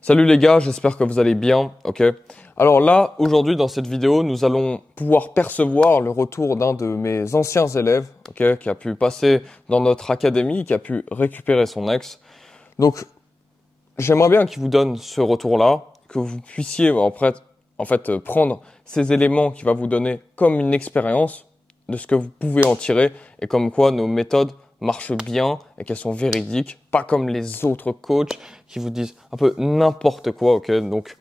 Salut les gars, j'espère que vous allez bien, ok. Alors là, aujourd'hui dans cette vidéo, nous allons pouvoir percevoir le retour d'un de mes anciens élèves, ok, qui a pu passer dans notre académie, qui a pu récupérer son ex. Donc, j'aimerais bien qu'il vous donne ce retour-là, que vous puissiez en fait prendre ces éléments qu'il va vous donner comme une expérience de ce que vous pouvez en tirer et comme quoi nos méthodes marchent bien et qu'elles sont véridiques, pas comme les autres coachs qui vous disent un peu n'importe quoi, ok. Donc,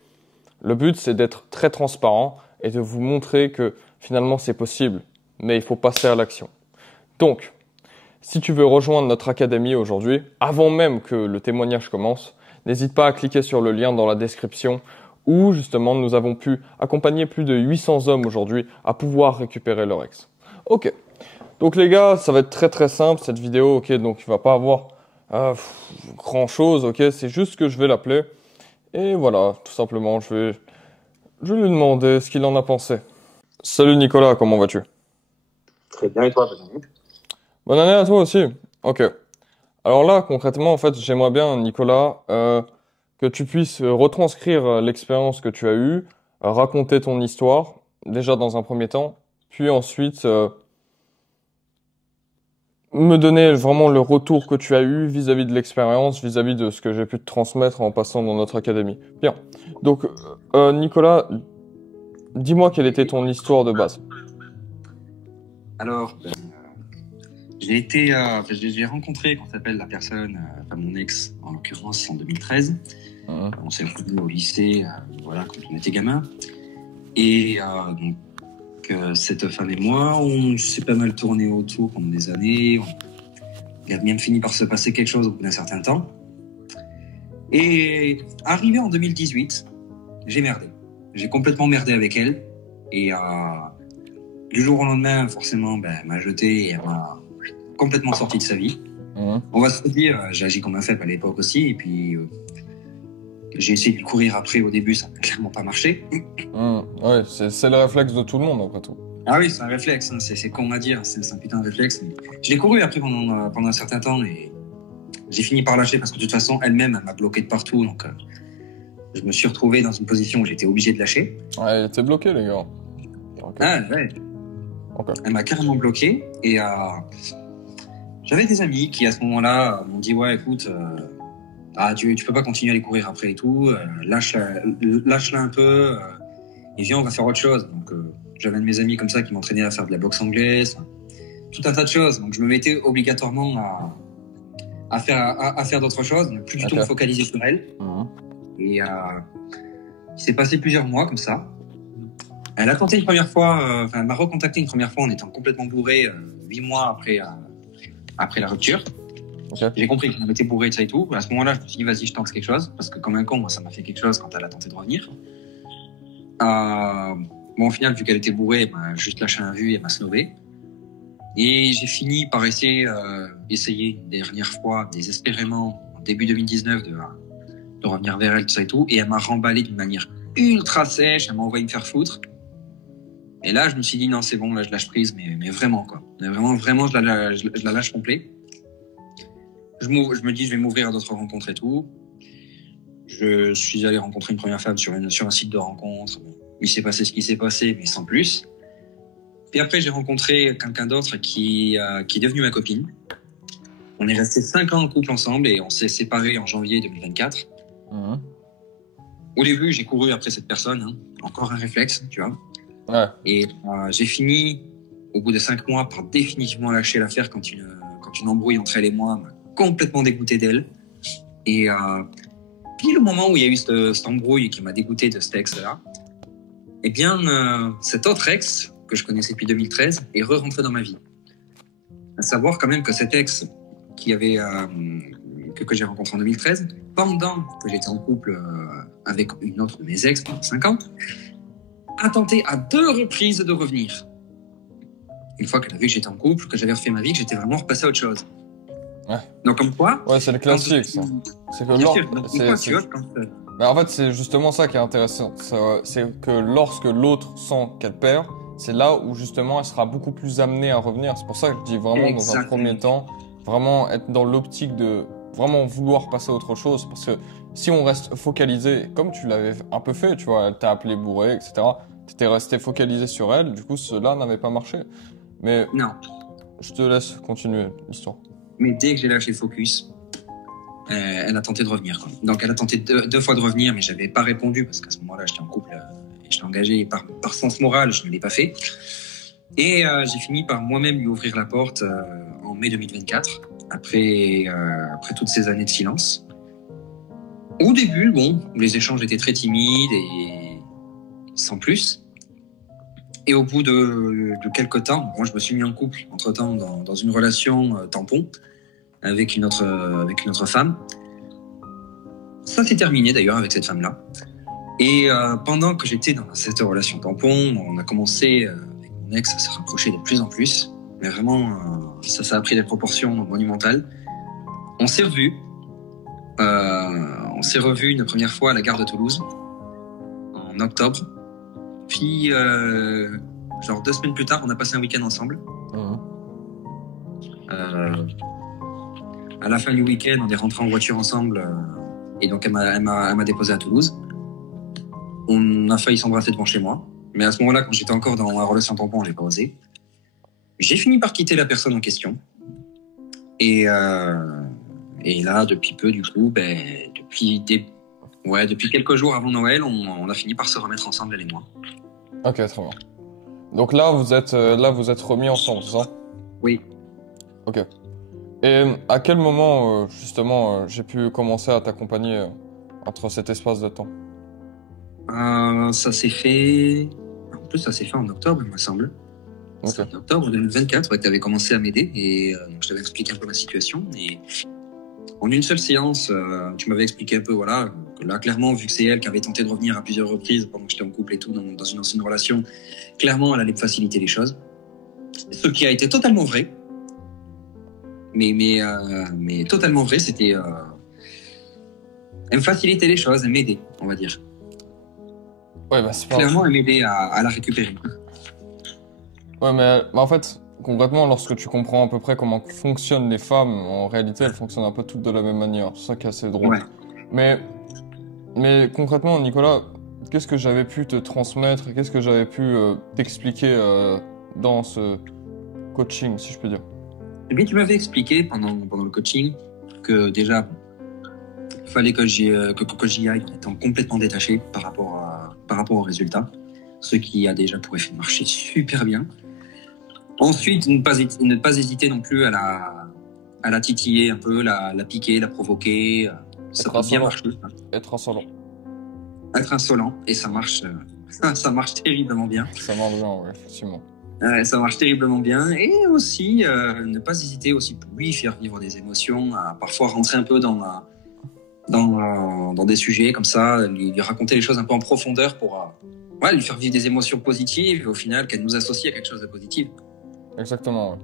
le but, c'est d'être très transparent et de vous montrer que finalement, c'est possible, mais il faut passer à l'action. Donc, si tu veux rejoindre notre académie aujourd'hui, avant même que le témoignage commence, n'hésite pas à cliquer sur le lien dans la description où justement nous avons pu accompagner plus de 800 hommes aujourd'hui à pouvoir récupérer leur ex. Ok, donc les gars, ça va être très très simple cette vidéo, ok, donc il va pas avoir grand chose, ok, c'est juste que je vais l'appeler. Et voilà, tout simplement, je vais lui demander ce qu'il en a pensé. Salut Nicolas, comment vas-tu? Très bien, et toi, bonne année. Bonne année à toi aussi. Ok. Alors là, concrètement, en fait, j'aimerais bien, Nicolas, que tu puisses retranscrire l'expérience que tu as eue, raconter ton histoire, déjà dans un premier temps, puis ensuite me donner vraiment le retour que tu as eu vis-à-vis de l'expérience, vis-à-vis de ce que j'ai pu te transmettre en passant dans notre académie. Bien. Donc, Nicolas, dis-moi quelle était ton histoire de base. Alors, j'ai rencontré, qu'on s'appelle la personne, mon ex, en l'occurrence, en 2013. On s'est connus au lycée, voilà, quand on était gamin. Et cette femme et moi, on s'est pas mal tourné autour pendant des années. Il a bien fini par se passer quelque chose au bout d'un certain temps. Et arrivé en 2018, j'ai merdé. J'ai complètement merdé avec elle. Et du jour au lendemain, forcément, elle m'a jeté et elle m'a complètement sorti de sa vie. On va se dire, j'ai agi comme un faible à l'époque aussi. Et puis, j'ai essayé de courir après au début, ça n'a clairement pas marché. Ouais, c'est le réflexe de tout le monde, après tout. Ah oui, c'est un réflexe, hein, c'est con à dire, c'est un putain de réflexe. Je l'ai couru après pendant un certain temps et j'ai fini par lâcher parce que de toute façon, elle-même, elle m'a bloqué de partout. Donc, je me suis retrouvé dans une position où j'étais obligé de lâcher. Ouais, il était bloqué, les gars. Okay. Ah ouais. Okay. Elle m'a carrément bloqué et j'avais des amis qui à ce moment-là m'ont dit ouais, écoute, tu peux pas continuer à les courir après et tout, lâche-la un peu et viens, on va faire autre chose. Donc, j'avais un de mes amis comme ça qui m'entraînait à faire de la boxe anglaise, tout un tas de choses. Donc, je me mettais obligatoirement à faire d'autres choses, ne plus du tout me focaliser sur elle. Et il s'est passé plusieurs mois comme ça. Elle a tenté une première fois, elle m'a recontacté une première fois en étant complètement bourré 8 mois après la rupture. J'ai compris qu'elle était bourrée de ça et tout. À ce moment-là, je me suis dit, vas-y, je tente quelque chose. Parce que comme un con, moi, ça m'a fait quelque chose quand elle a tenté de revenir. Au final, vu qu'elle était bourrée, elle m'a juste lâché un vu et elle m'a snobé. Et j'ai fini par essayer une dernière fois, désespérément, en début 2019, de revenir vers elle, tout ça et tout. Et elle m'a remballé d'une manière ultra sèche, elle m'a envoyé me faire foutre. Et là, je me suis dit, non, c'est bon, là, je lâche prise, mais vraiment, quoi. Vraiment, je la lâche complet. Je me dis, je vais m'ouvrir à d'autres rencontres et tout. Je suis allé rencontrer une première femme sur un site de rencontre. Il s'est passé ce qui s'est passé, mais sans plus. Puis après, j'ai rencontré quelqu'un d'autre qui est devenu ma copine. On est resté 5 ans en couple ensemble et on s'est séparés en janvier 2024. Au début, j'ai couru après cette personne, hein. Encore un réflexe, tu vois. Ouais. Et j'ai fini, au bout de 5 mois, par définitivement lâcher l'affaire quand une embrouille entre elle et moi m'a complètement dégoûté d'elle. Et puis le moment où il y a eu cette embrouille qui m'a dégoûté de cet ex-là, eh bien, cet autre ex que je connaissais depuis 2013 est re-rentré dans ma vie. À savoir quand même que cet ex que j'ai rencontré en 2013, pendant que j'étais en couple avec une autre de mes ex pendant 5 ans, a tenté à 2 reprises de revenir. Une fois qu'elle a vu que j'étais en couple, que j'avais refait ma vie, que j'étais vraiment repassé à autre chose. Ouais. Donc comme quoi... Ouais, c'est le classique, ça. C'est que en fait, c'est justement ça qui est intéressant. C'est que lorsque l'autre sent qu'elle perd, c'est là où justement elle sera beaucoup plus amenée à revenir. C'est pour ça que je dis vraiment dans un premier temps, vraiment être dans l'optique de vraiment vouloir passer à autre chose. Parce que si on reste focalisé, comme tu l'avais un peu fait, tu vois, elle t'a appelé bourré, etc. T'étais resté focalisé sur elle, du coup, cela n'avait pas marché. Mais Non. je te laisse continuer l'histoire. Mais dès que j'ai lâché le focus, elle a tenté de revenir, quoi. Donc elle a tenté deux fois de revenir, mais j'avais pas répondu parce qu'à ce moment-là, j'étais en couple et j'étais engagé par sens moral, je ne l'ai pas fait. Et j'ai fini par moi-même lui ouvrir la porte en mai 2024, après toutes ces années de silence. Au début, bon, les échanges étaient très timides et sans plus. Et au bout de quelques temps, moi je me suis mis en couple entre-temps dans une relation tampon avec une autre femme. Ça s'est terminé d'ailleurs avec cette femme-là. Et pendant que j'étais dans cette relation tampon, on a commencé avec mon ex à se rapprocher de plus en plus. Mais vraiment, ça a pris des proportions monumentales. On s'est revus. On s'est revus une première fois à la gare de Toulouse en octobre. Puis, genre 2 semaines plus tard, on a passé un week-end ensemble. À la fin du week-end, on est rentrés en voiture ensemble. Et donc, elle m'a déposé à Toulouse. On a failli s'embrasser devant chez moi. Mais à ce moment-là, quand j'étais encore dans ma relation tampon, j'ai pas osé. J'ai fini par quitter la personne en question. Et là, depuis peu, du coup, depuis quelques jours avant Noël, on a fini par se remettre ensemble, elle et moi. Ok, très bien. Donc là, vous êtes remis ensemble, c'est ça? Oui. Ok. Et à quel moment, justement, j'ai pu commencer à t'accompagner entre cet espace de temps? Ça s'est fait... En plus, ça s'est fait en octobre, il me semble. Ok. C'est en octobre 2024 que tu avais commencé à m'aider et donc je t'avais expliqué un peu ma situation. Et en une seule séance, tu m'avais expliqué un peu, voilà, que là, clairement, vu que c'est elle qui avait tenté de revenir à plusieurs reprises pendant que j'étais en couple et tout, dans une ancienne relation, clairement, elle allait me faciliter les choses. Ce qui a été totalement vrai. Mais totalement vrai, c'était... elle me facilitait les choses, elle m'aidait, on va dire. Ouais, bah c'est pas... Clairement, elle m'aidait à la récupérer. Ouais, mais en fait, concrètement, lorsque tu comprends à peu près comment fonctionnent les femmes, en réalité, elles fonctionnent un peu toutes de la même manière. C'est ça qui est assez drôle. Ouais. Mais concrètement, Nicolas, qu'est-ce que j'avais pu te transmettre et qu'est-ce que j'avais pu t'expliquer dans ce coaching, si je peux dire? Eh bien, tu m'avais expliqué pendant le coaching que déjà, il fallait que j'y aille en étant complètement détaché par rapport aux résultats, ce qui a déjà pour effet de marcher super bien. Ensuite, ne pas hésiter non plus à la titiller un peu, la piquer, la provoquer. Ça peut bien marcher. Être insolent. Être insolent, et ça marche terriblement bien. Ça marche bien, oui, effectivement. Ça marche terriblement bien. Et aussi, ne pas hésiter aussi pour lui faire vivre des émotions, à parfois rentrer un peu dans des sujets comme ça, lui raconter les choses un peu en profondeur pour lui faire vivre des émotions positives et au final qu'elle nous associe à quelque chose de positif. Exactement, oui.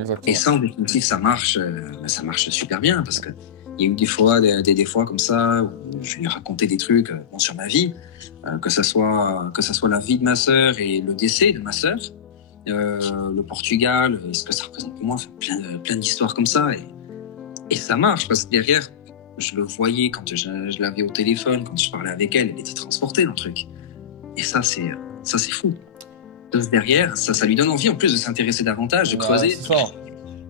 Exactement. Et ça, en définitive, ça marche super bien parce que il y a eu des fois comme ça où je lui racontais des trucs sur ma vie, que ça soit la vie de ma sœur et le décès de ma sœur, le Portugal, ce que ça représente pour moi, plein d'histoires comme ça et ça marche parce que derrière, je le voyais quand je l'avais au téléphone, quand je parlais avec elle, elle était transportée dans le truc. Et ça, c'est fou. Derrière, ça lui donne envie en plus de s'intéresser davantage, de creuser. C'est ça.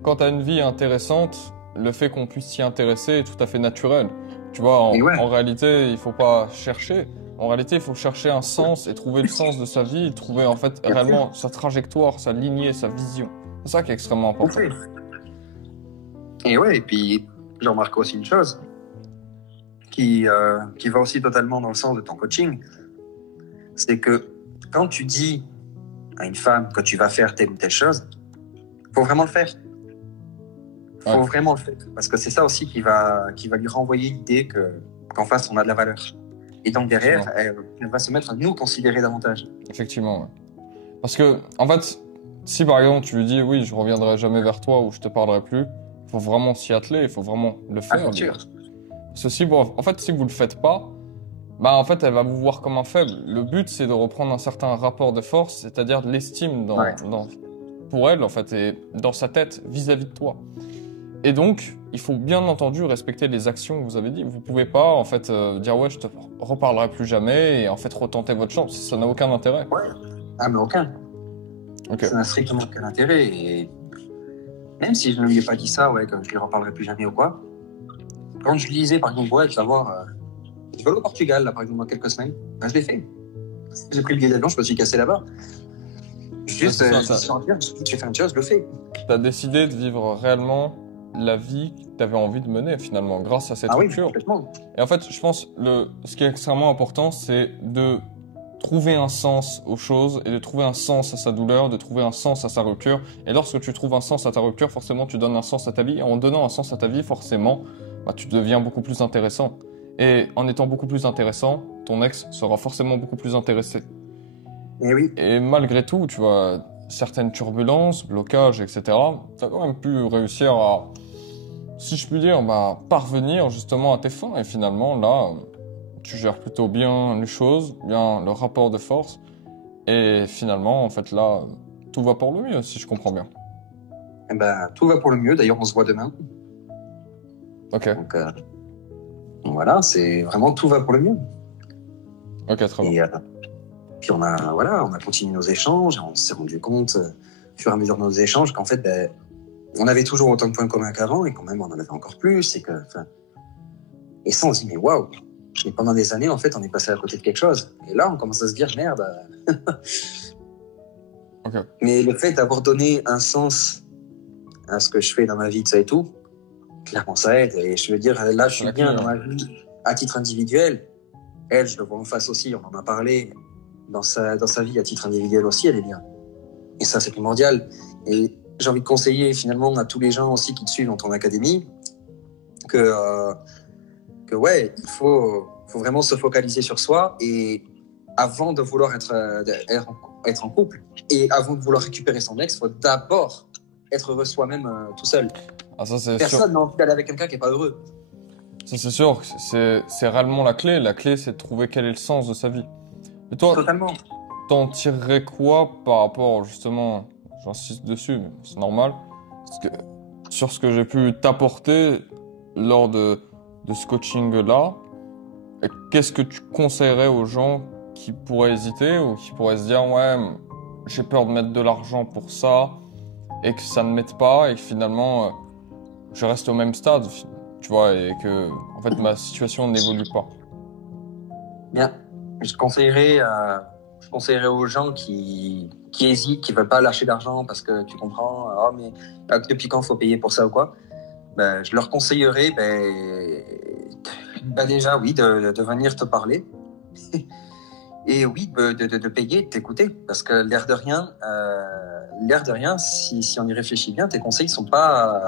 Quand tu as une vie intéressante, le fait qu'on puisse s'y intéresser est tout à fait naturel. Tu vois, en réalité, il faut pas chercher. En réalité, il faut chercher un sens et trouver le sens de sa vie, trouver en fait réellement sa trajectoire, sa lignée, sa vision. C'est ça qui est extrêmement important. Et ouais, et puis je remarque aussi une chose qui va aussi totalement dans le sens de ton coaching, c'est que quand tu dis à une femme que tu vas faire telle ou telle chose, faut vraiment le faire. Faut vraiment le faire. Parce que c'est ça aussi qui va lui renvoyer l'idée qu'en face, on a de la valeur. Et donc derrière, elle va se mettre à nous considérer davantage. Effectivement, ouais. Parce que, en fait, si par exemple tu lui dis oui, je reviendrai jamais vers toi ou je te parlerai plus, il faut vraiment s'y atteler, il faut vraiment le faire. Ceci, bon, en fait, si vous le faites pas, bah en fait, elle va vous voir comme un faible. Le but, c'est de reprendre un certain rapport de force, c'est-à-dire de l'estime pour elle, en fait, et dans sa tête vis-à-vis de toi. Et donc, il faut bien entendu respecter les actions que vous avez dit. Vous pouvez pas, en fait, dire, ouais, je te reparlerai plus jamais et en fait, retenter votre chance. Ça n'a aucun intérêt. Ouais. Ah, mais aucun. Ok. Ça n'a strictement aucun intérêt. Et même si je ne lui ai pas dit ça, ouais, que je lui reparlerai plus jamais ou quoi, quand je lui disais, par exemple, ouais, tu vas voir, je vais aller au Portugal, là, par exemple, dans quelques semaines, ben, je l'ai fait. J'ai pris le billet d'avion, je me suis cassé là-bas. Juste, Ouais, je suis en dire, je fais une chose, je le fais. Tu as décidé de vivre réellement la vie que tu avais envie de mener, finalement, grâce à cette Ah oui, rupture. complètement. Et en fait, je pense, ce qui est extrêmement important, c'est de trouver un sens aux choses et de trouver un sens à sa douleur, de trouver un sens à sa rupture. Et lorsque tu trouves un sens à ta rupture, forcément, tu donnes un sens à ta vie. Et en donnant un sens à ta vie, forcément, bah, tu deviens beaucoup plus intéressant. Et en étant beaucoup plus intéressant, ton ex sera forcément beaucoup plus intéressé. Et oui. Et malgré tout, tu vois, certaines turbulences, blocages, etc., tu as quand même pu réussir à, si je puis dire, bah, parvenir justement à tes fins. Et finalement, là, tu gères plutôt bien les choses, bien le rapport de force. Et finalement, en fait, là, tout va pour le mieux, si je comprends bien. Eh ben, tout va pour le mieux. D'ailleurs, on se voit demain. Ok, Donc, voilà, c'est vraiment tout va pour le mieux. ok, très bien. Et puis on a continué nos échanges. Et on s'est rendu compte, au fur et à mesure de nos échanges, qu'en fait, ben, on avait toujours autant de points communs qu'avant, et quand même, on en avait encore plus. Et ça, on se dit, mais waouh! Et pendant des années, en fait, on est passé à côté de quelque chose. Et là, on commence à se dire, merde. Ok. Mais le fait d'avoir donné un sens à ce que je fais dans ma vie, ça et tout, clairement, ça aide. Et je veux dire, là, je suis bien dans ma vie à titre individuel. Elle, je le vois en face aussi, on en a parlé. Dans sa vie à titre individuel aussi, elle est bien. Et ça, c'est primordial. Et j'ai envie de conseiller finalement à tous les gens aussi qui te suivent dans ton académie que ouais, il faut vraiment se focaliser sur soi et avant de vouloir être en couple et avant de vouloir récupérer son ex, il faut d'abord être heureux soi-même tout seul. Ah, ça, c'est Personne n'a envie d'aller avec quelqu'un qui n'est pas heureux. Ça, c'est sûr, c'est réellement la clé. La clé, c'est de trouver quel est le sens de sa vie. Et toi, Totalement. t'en tirerais quoi par rapport, justement, j'insiste dessus, mais c'est normal, parce que sur ce que j'ai pu t'apporter lors de ce coaching-là, qu'est-ce que tu conseillerais aux gens qui pourraient hésiter ou qui pourraient se dire, ouais, j'ai peur de mettre de l'argent pour ça, et que ça ne m'aide pas, et que finalement, je reste au même stade, tu vois, et que, en fait, ma situation n'évolue pas. Bien. Je conseillerais aux gens qui hésitent, qui veulent pas lâcher d'argent parce que tu comprends, oh, mais depuis quand faut payer pour ça ou quoi. Ben, je leur conseillerais déjà, oui, de venir te parler. Et oui, de payer, de t'écouter. Parce que l'air de rien, si on y réfléchit bien, tes conseils sont pas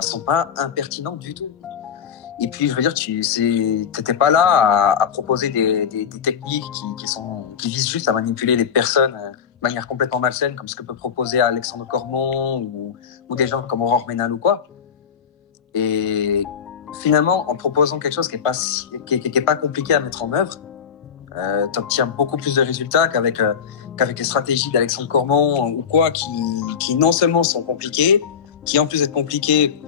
impertinents du tout. Et puis, je veux dire, t'étais pas là à proposer des techniques qui visent juste à manipuler les personnes de manière complètement malsaine, comme ce que peut proposer Alexandre Cormon ou des gens comme Aurore Ménal ou quoi. Et finalement, en proposant quelque chose qui est pas compliqué à mettre en œuvre, t'obtiens beaucoup plus de résultats qu'avec les stratégies d'Alexandre Cormon ou quoi, qui non seulement sont compliquées, qui en plus d'être compliquées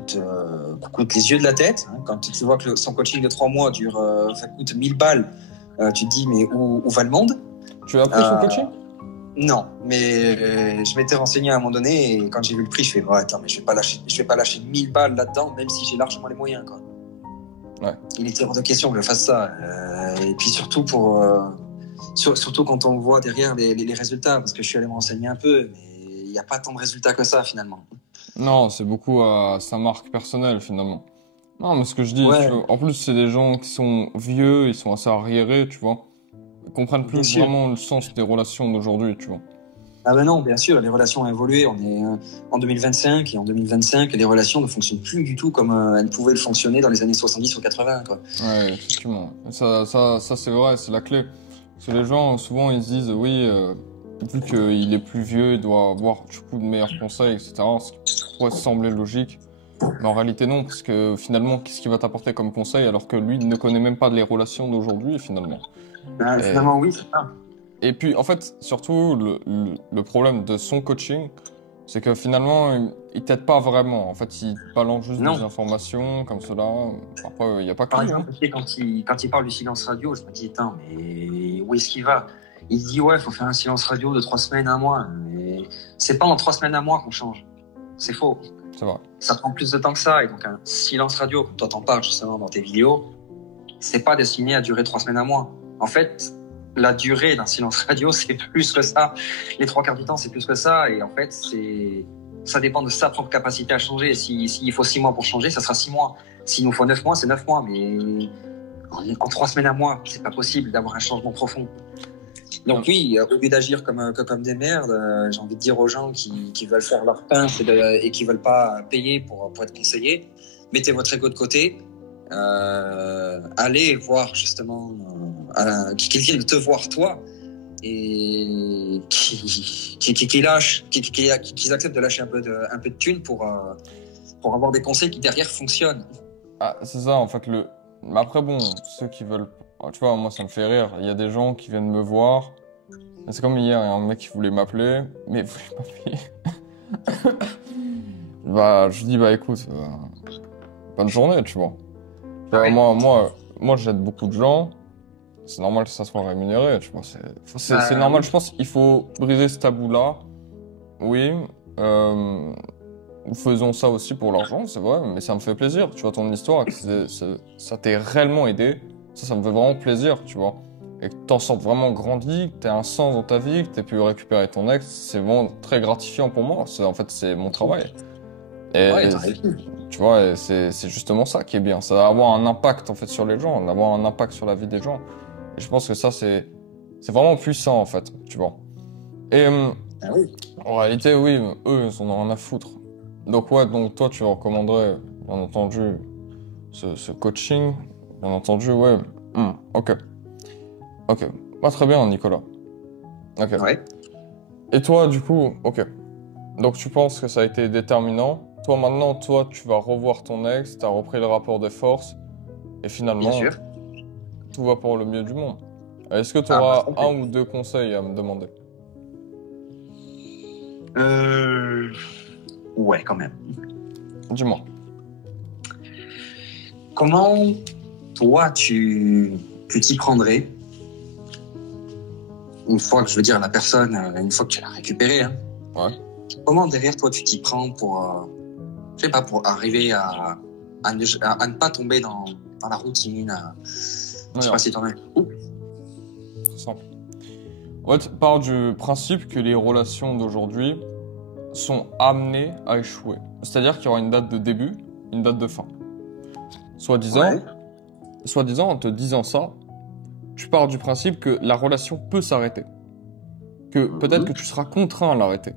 coûtent les yeux de la tête. Hein. Quand tu vois que son coaching de 3 mois ça coûte 1000 balles, tu te dis mais où va le monde? Tu as appris son coaching? Non, mais je m'étais renseigné à un moment donné et quand j'ai vu le prix, je fais attends, mais je vais pas lâcher 1000 balles là-dedans, même si j'ai largement les moyens, quoi. Ouais. Il était hors de question que je fasse ça. Et puis surtout surtout quand on voit derrière les résultats, parce que je suis allé me renseigner un peu, mais il n'y a pas tant de résultats que ça finalement. Non, c'est beaucoup à sa marque personnelle finalement. Non, mais ce que je dis, Ouais. tu vois, en plus c'est des gens qui sont vieux, ils sont assez arriérés, tu vois. Ils comprennent Bien plus sûr. vraiment le sens des relations d'aujourd'hui, tu vois. Ah ben non, bien sûr, les relations ont évolué. On est en 2025 et en 2025, les relations ne fonctionnent plus du tout comme elles pouvaient le fonctionner dans les années 70 ou 80, quoi. Ouais, effectivement. Ça c'est vrai, c'est la clé. Parce que les gens, souvent, ils se disent, oui, vu qu'il est plus vieux, il doit avoir du coup de meilleurs conseils, etc. Ce qui pourrait sembler logique. Mais en réalité, non, parce que finalement, qu'est-ce qu'il va t'apporter comme conseil alors que lui ne connaît même pas les relations d'aujourd'hui, finalement. Finalement, oui, c'est ça. Et puis, en fait, surtout, le problème de son coaching, c'est que finalement, il t'aide pas vraiment. En fait, il te balance juste Non. des informations comme cela. Après, il n'y a pas que Par lui, hein. exemple, tu sais, quand il parle du silence radio, je me dis, attends, mais où est-ce qu'il va? Il dit, ouais, il faut faire un silence radio de 3 semaines, un mois. Mais c'est pas en 3 semaines, un mois qu'on change. C'est faux. C'est vrai. Ça prend plus de temps que ça. Et donc, un silence radio, comme toi t'en parles justement dans tes vidéos, c'est pas destiné à durer 3 semaines, un mois. En fait, la durée d'un silence radio, c'est plus que ça. Les 3 quarts du temps, c'est plus que ça. Et en fait, ça dépend de sa propre capacité à changer. S'il faut 6 mois pour changer, ça sera 6 mois. S'il nous faut 9 mois, c'est 9 mois. Mais en 3 semaines, un mois, c'est pas possible d'avoir un changement profond. Donc oui, au lieu d'agir comme des merdes, j'ai envie de dire aux gens qui veulent faire leur pain et qui veulent pas payer pour être conseillés, mettez votre ego de côté, allez voir justement qu'ils viennent te voir toi et qu'ils acceptent de lâcher un peu de thunes pour avoir des conseils qui derrière fonctionnent. Ah, c'est ça, en fait, Mais après, bon, ceux qui veulent... Tu vois, moi, ça me fait rire. Il y a des gens qui viennent me voir. C'est comme hier, il y a un mec qui voulait m'appeler, mais il voulait pas payer. Bah, je dis, bah, écoute, bonne journée, tu vois. Tu vois, Ouais. moi, j'aide beaucoup de gens. C'est normal que ça soit rémunéré, tu vois. C'est normal, je pense qu'il faut briser ce tabou-là. Oui, nous faisons ça aussi pour l'argent, c'est vrai, mais ça me fait plaisir. Tu vois, ton histoire, que ça t'ait réellement aidé. Ça me fait vraiment plaisir, tu vois. Et que t'en sortes vraiment grandi, que t'aies un sens dans ta vie, que t'aies pu récupérer ton ex, c'est vraiment très gratifiant pour moi. En fait, c'est mon travail. Ouais, Tu vois, et c'est justement ça qui est bien. Ça va avoir un impact, en fait, sur les gens, d'avoir un impact sur la vie des gens. Et je pense que ça, c'est vraiment puissant, en fait, tu vois. Et ah oui. en réalité, oui, eux, ils en ont rien à foutre. Donc ouais, donc toi, tu recommanderais, bien entendu, ce coaching. Bien entendu, ouais. Ok. Ok. Pas très bien, Nicolas. Ok. Ouais. Et toi, du coup, ok. Donc tu penses que ça a été déterminant. Toi, maintenant, tu vas revoir ton ex, t'as repris le rapport de force, et Bien finalement, sûr. tout va pour le mieux du monde. Est-ce que tu auras bah, un ou deux conseils à me demander? Ouais, quand même. Dis-moi. Comment toi tu t'y prendrais une fois que je veux dire la personne, une fois que tu l'as récupérée, hein, Ouais. comment derrière toi tu t'y prends pour, je sais pas, pour arriver à ne pas tomber dans la routine. Je sais pas si t'en as. Très simple. En fait, part du principe que les relations d'aujourd'hui sont amenées à échouer. C'est-à-dire qu'il y aura une date de début, une date de fin. Soi-disant, en te disant ça, tu pars du principe que la relation peut s'arrêter. Que peut-être que tu seras contraint à l'arrêter.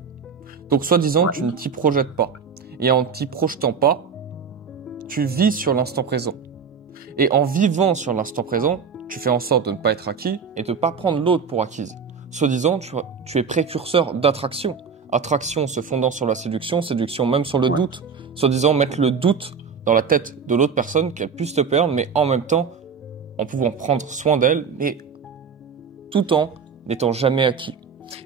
Donc, soi-disant, tu ne t'y projettes pas. Et en t'y projetant pas, tu vis sur l'instant présent. Et en vivant sur l'instant présent, tu fais en sorte de ne pas être acquis et de ne pas prendre l'autre pour acquise. Soi-disant, tu es précurseur d'attraction. Attraction se fondant sur la séduction, séduction même sur le doute. Soi-disant, mettre le doute dans la tête de l'autre personne, qu'elle puisse te perdre, mais en même temps, en pouvant prendre soin d'elle, mais tout en n'étant jamais acquis.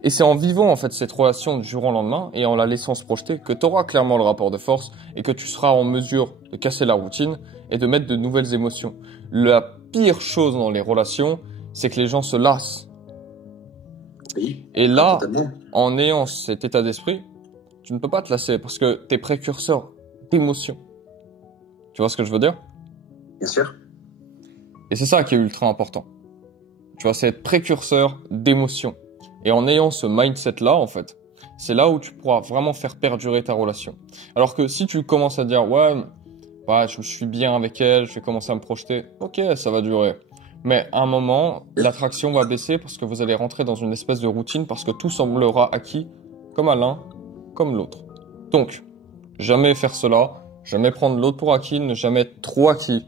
Et c'est en vivant en fait cette relation du jour au lendemain et en la laissant se projeter que tu auras clairement le rapport de force et que tu seras en mesure de casser la routine et de mettre de nouvelles émotions. La pire chose dans les relations, c'est que les gens se lassent. Oui. Et là, Totalement. en ayant cet état d'esprit, tu ne peux pas te lasser parce que tu es précurseur d'émotions. Tu vois ce que je veux dire? Bien sûr. Et c'est ça qui est ultra important. Tu vois, c'est être précurseur d'émotions. Et en ayant ce mindset-là, en fait, c'est là où tu pourras vraiment faire perdurer ta relation. Alors que si tu commences à dire, ouais, je suis bien avec elle, je vais commencer à me projeter, ok, ça va durer. Mais à un moment, l'attraction va baisser parce que vous allez rentrer dans une espèce de routine parce que tout semblera acquis, comme à l'un, comme l'autre. Donc, jamais faire cela, jamais prendre l'autre pour acquis, ne jamais être trop acquis,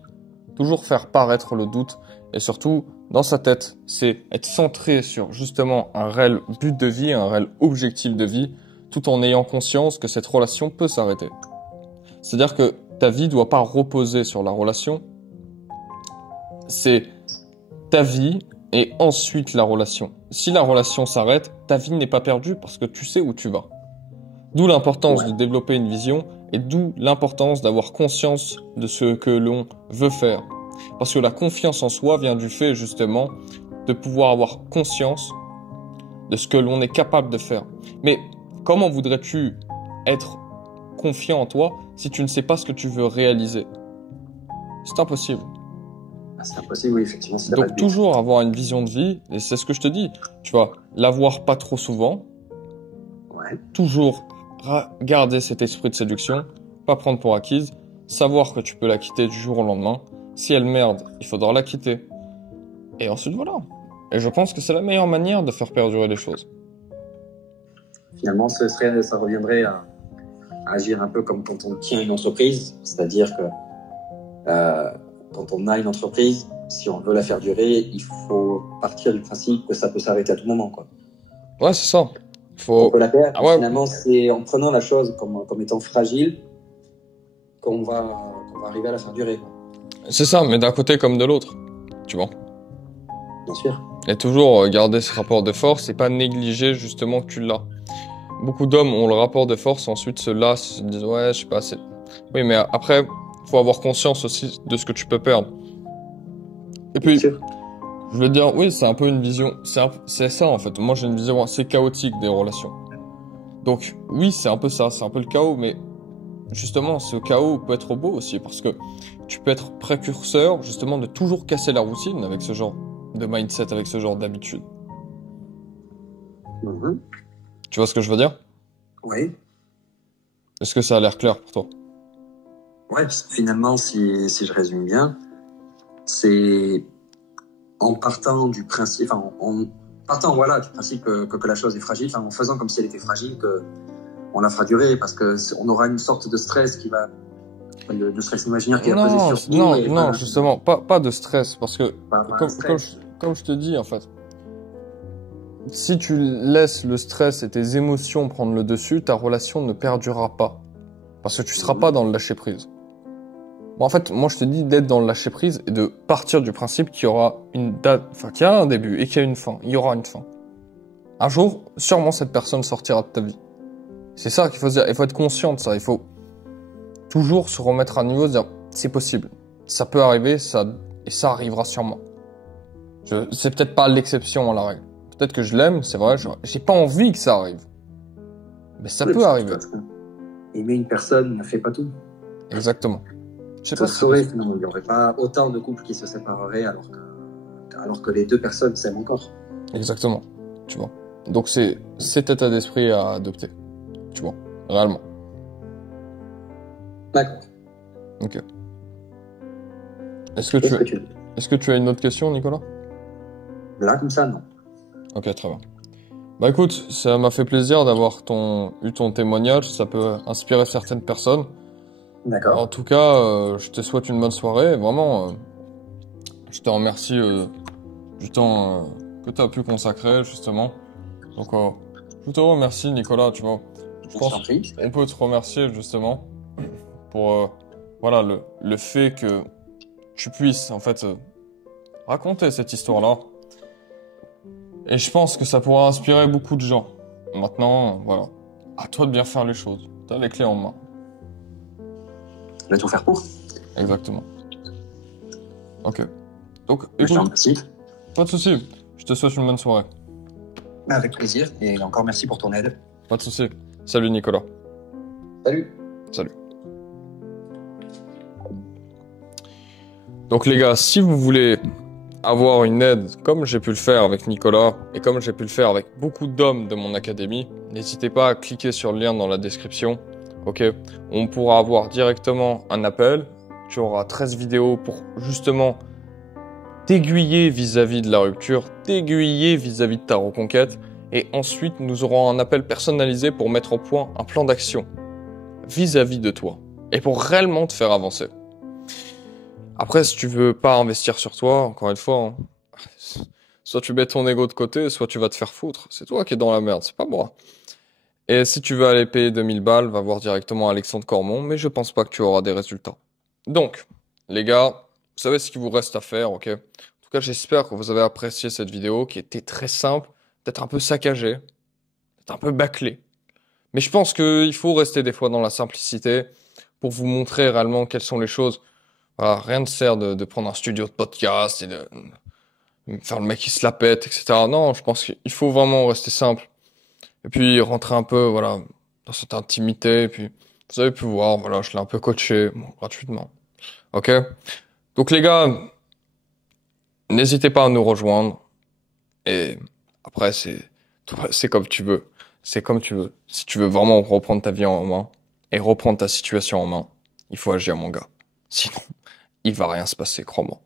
toujours faire paraître le doute et surtout, dans sa tête, c'est être centré sur justement un réel but de vie, un réel objectif de vie, tout en ayant conscience que cette relation peut s'arrêter. C'est-à-dire que ta vie doit pas reposer sur la relation, c'est ta vie et ensuite la relation. Si la relation s'arrête, ta vie n'est pas perdue parce que tu sais où tu vas. D'où l'importance Ouais. de développer une vision et d'où l'importance d'avoir conscience de ce que l'on veut faire. Parce que la confiance en soi vient du fait justement de pouvoir avoir conscience de ce que l'on est capable de faire. Mais comment voudrais-tu être confiant en toi si tu ne sais pas ce que tu veux réaliser? C'est impossible. Ah, c'est impossible, oui, effectivement, c'est pas le Donc but. toujours avoir une vision de vie, et c'est ce que je te dis, tu vas l'avoir pas trop souvent, Ouais. toujours garder cet esprit de séduction, pas prendre pour acquise, savoir que tu peux la quitter du jour au lendemain. Si elle merde, il faudra la quitter. Et ensuite voilà. Et je pense que c'est la meilleure manière de faire perdurer les choses. Finalement, ça reviendrait à agir un peu comme quand on tient une entreprise, c'est-à-dire que quand on a une entreprise, si on veut la faire durer, il faut partir du principe que ça peut s'arrêter à tout moment, quoi. Ouais, c'est ça. On peut la perdre. Ah ouais. Finalement, c'est en prenant la chose comme étant fragile qu'on va arriver à la faire durer, quoi. C'est ça, mais d'un côté comme de l'autre. Tu vois. Bien sûr. Et toujours garder ce rapport de force et pas négliger justement que tu l'as. Beaucoup d'hommes ont le rapport de force, ensuite se lassent, se disent ouais, je sais pas assez. Oui, mais après, faut avoir conscience aussi de ce que tu peux perdre. Et puis, Bien sûr. je veux dire, oui, c'est un peu une vision, c'est ça en fait. Moi, j'ai une vision assez chaotique des relations. Donc, oui, c'est un peu ça, c'est un peu le chaos, mais justement, ce chaos peut être beau aussi parce que tu peux être précurseur justement de toujours casser la routine avec ce genre de mindset, avec ce genre d'habitude. Mhm. Tu vois ce que je veux dire? Oui. Est-ce que ça a l'air clair pour toi? Ouais, parce que finalement, si je résume bien, c'est en partant du principe, enfin, en partant voilà, du principe que la chose est fragile, enfin, en faisant comme si elle était fragile, que on la fera durer, parce que on aura une sorte de stress qui va, de stress imaginaire qui va peser Non, sur nous. non, Et non, voilà, justement, pas de stress, parce que pas un comme, stress. comme je te dis en fait, si tu laisses le stress et tes émotions prendre le dessus, ta relation ne perdurera pas. Parce que tu seras pas dans le lâcher prise. Bon, en fait, moi je te dis d'être dans le lâcher prise et de partir du principe qu'il y aura une date, enfin qu'il y a un début et qu'il y a une fin. Il y aura une fin. Un jour, sûrement cette personne sortira de ta vie. C'est ça qu'il faut se dire. Il faut être conscient de ça. Il faut toujours se remettre à niveau, se dire c'est possible. Ça peut arriver, et ça arrivera sûrement. C'est peut-être pas l'exception à la règle. Peut-être que je l'aime, c'est vrai, j'ai pas envie que ça arrive. Mais ça Oui, peut arriver. Aimer une personne ne fait pas tout. Exactement. Je sais Ça pas se si saurait, sinon il n'y aurait pas autant de couples qui se sépareraient alors que les deux personnes s'aiment encore. Exactement. Tu vois. Donc c'est cet état d'esprit à adopter. Tu vois. Réellement. D'accord. Ok. Est-ce que tu as une autre question, Nicolas? Là, comme ça, non. Ok, très bien. Bah écoute, ça m'a fait plaisir d'avoir eu ton témoignage. Ça peut inspirer certaines personnes. D'accord. En tout cas, je te souhaite une bonne soirée. Vraiment, je te remercie du temps que tu as pu consacrer, justement. Donc, je te remercie, Nicolas, tu vois. Je pense qu'on peut te remercier, justement, pour voilà, le fait que tu puisses, en fait, raconter cette histoire-là. Et je pense que ça pourra inspirer beaucoup de gens. Maintenant, voilà. À toi de bien faire les choses. Tu as les clés en main. Je vais tout faire pour. Exactement. Ok. Donc, Je te écoute, remercie. pas de souci. Je te souhaite une bonne soirée. Avec plaisir. Et encore merci pour ton aide. Pas de souci. Salut Nicolas. Salut. Salut. Donc les gars, si vous voulez avoir une aide comme j'ai pu le faire avec Nicolas et comme j'ai pu le faire avec beaucoup d'hommes de mon académie, n'hésitez pas à cliquer sur le lien dans la description. Ok, on pourra avoir directement un appel. Tu auras 13 vidéos pour justement t'aiguiller vis-à-vis de la rupture, t'aiguiller vis-à-vis de ta reconquête. Et ensuite, nous aurons un appel personnalisé pour mettre au point un plan d'action vis-à-vis de toi et pour réellement te faire avancer. Après, si tu veux pas investir sur toi, encore une fois, hein, soit tu mets ton ego de côté, soit tu vas te faire foutre. C'est toi qui es dans la merde, c'est pas moi. Et si tu veux aller payer 2000 balles, va voir directement Alexandre Cormon, mais je pense pas que tu auras des résultats. Donc, les gars, vous savez ce qu'il vous reste à faire, ok? En tout cas, j'espère que vous avez apprécié cette vidéo qui était très simple, peut-être un peu saccagée, peut-être un peu bâclée. Mais je pense qu'il faut rester des fois dans la simplicité pour vous montrer réellement quelles sont les choses. Voilà, rien ne sert de prendre un studio de podcast et de faire le mec qui se la pète, etc. Non, je pense qu'il faut vraiment rester simple. Et puis rentrer un peu, voilà, dans cette intimité. Et puis, vous avez pu voir, voilà, je l'ai un peu coaché, bon, gratuitement. Ok? Donc les gars, n'hésitez pas à nous rejoindre. Et après, c'est comme tu veux. C'est comme tu veux. Si tu veux vraiment reprendre ta vie en main et reprendre ta situation en main, il faut agir, mon gars. Sinon, il va rien se passer, crois-moi.